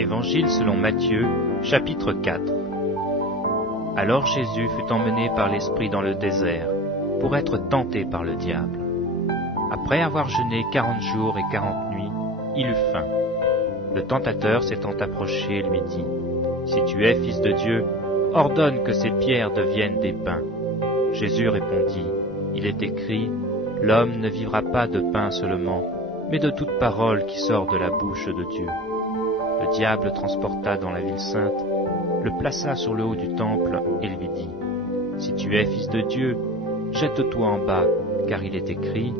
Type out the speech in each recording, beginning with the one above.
Évangile selon Matthieu, chapitre 4. Alors Jésus fut emmené par l'Esprit dans le désert, pour être tenté par le diable. Après avoir jeûné 40 jours et 40 nuits, il eut faim. Le tentateur s'étant approché lui dit, « Si tu es fils de Dieu, ordonne que ces pierres deviennent des pains. » Jésus répondit, « Il est écrit, l'homme ne vivra pas de pain seulement, mais de toute parole qui sort de la bouche de Dieu. » Le diable le transporta dans la ville sainte, le plaça sur le haut du temple et lui dit, « Si tu es fils de Dieu, jette-toi en bas, car il est écrit,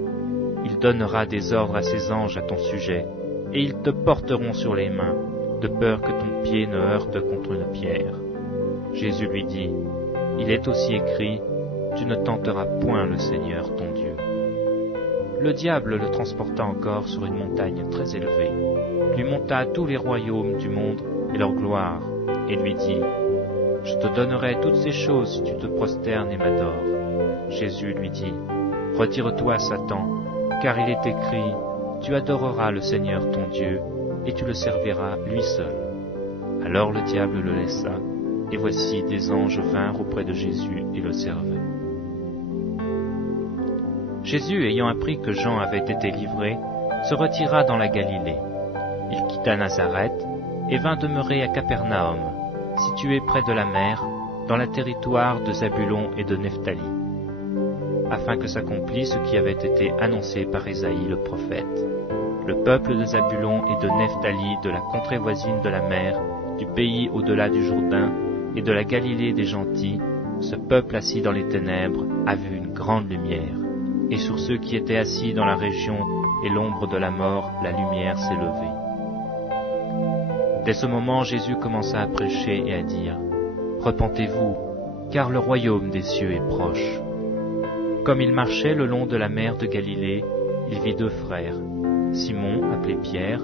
il donnera des ordres à ses anges à ton sujet, et ils te porteront sur les mains, de peur que ton pied ne heurte contre une pierre. » Jésus lui dit, « Il est aussi écrit, tu ne tenteras point le Seigneur ton Dieu. » Le diable le transporta encore sur une montagne très élevée, lui monta tous les royaumes du monde et leur gloire, et lui dit, « Je te donnerai toutes ces choses si tu te prosternes et m'adores. » Jésus lui dit, « Retire-toi, Satan, car il est écrit, tu adoreras le Seigneur ton Dieu, et tu le serviras lui seul. » Alors le diable le laissa, et voici des anges vinrent auprès de Jésus et le servaient. Jésus, ayant appris que Jean avait été livré, se retira dans la Galilée. Il quitta Nazareth et vint demeurer à Capernaum, situé près de la mer, dans le territoire de Zabulon et de Nephtali, afin que s'accomplisse ce qui avait été annoncé par Ésaïe le prophète. Le peuple de Zabulon et de Nephtali, de la contrée voisine de la mer, du pays au-delà du Jourdain et de la Galilée des gentils, ce peuple assis dans les ténèbres a vu une grande lumière. Et sur ceux qui étaient assis dans la région et l'ombre de la mort, la lumière s'est levée. Dès ce moment, Jésus commença à prêcher et à dire, « Repentez-vous, car le royaume des cieux est proche. » Comme il marchait le long de la mer de Galilée, il vit deux frères, Simon, appelé Pierre,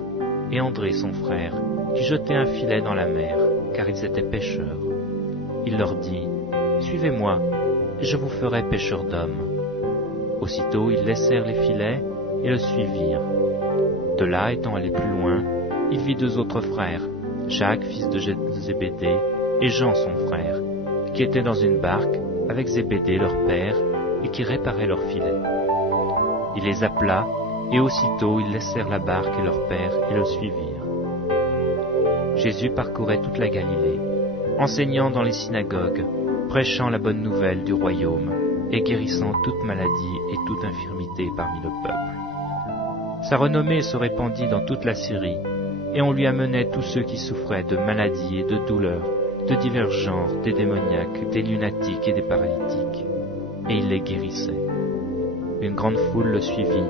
et André son frère, qui jetaient un filet dans la mer, car ils étaient pêcheurs. Il leur dit, « Suivez-moi, et je vous ferai pêcheurs d'hommes. » Aussitôt, ils laissèrent les filets et le suivirent. De là, étant allé plus loin, il vit deux autres frères, Jacques, fils de Zébédée, et Jean, son frère, qui étaient dans une barque avec Zébédée, leur père, et qui réparaient leurs filets. Il les appela, et aussitôt ils laissèrent la barque et leur père et le suivirent. Jésus parcourait toute la Galilée, enseignant dans les synagogues, prêchant la bonne nouvelle du royaume, et guérissant toute maladie et toute infirmité parmi le peuple. Sa renommée se répandit dans toute la Syrie, et on lui amenait tous ceux qui souffraient de maladies et de douleurs, de divers genres, des démoniaques, des lunatiques et des paralytiques, et il les guérissait. Une grande foule le suivit,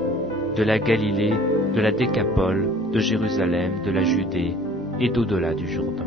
de la Galilée, de la Décapole, de Jérusalem, de la Judée et d'au-delà du Jourdain.